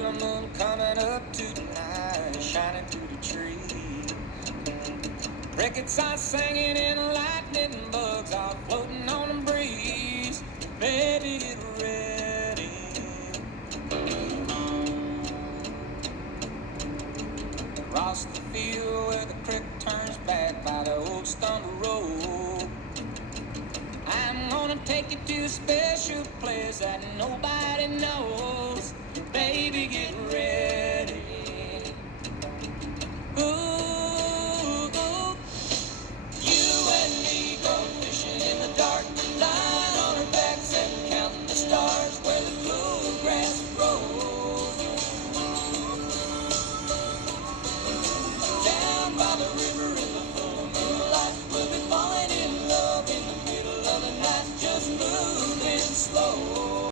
yellow moon coming up tonight, shining through the trees. Crickets are singing and lightning bugs are floating on the breeze. Baby, get ready. Across the field where the creek turns back by the old stone road, I'm gonna take you to a special place that nobody knows. Baby, get ready.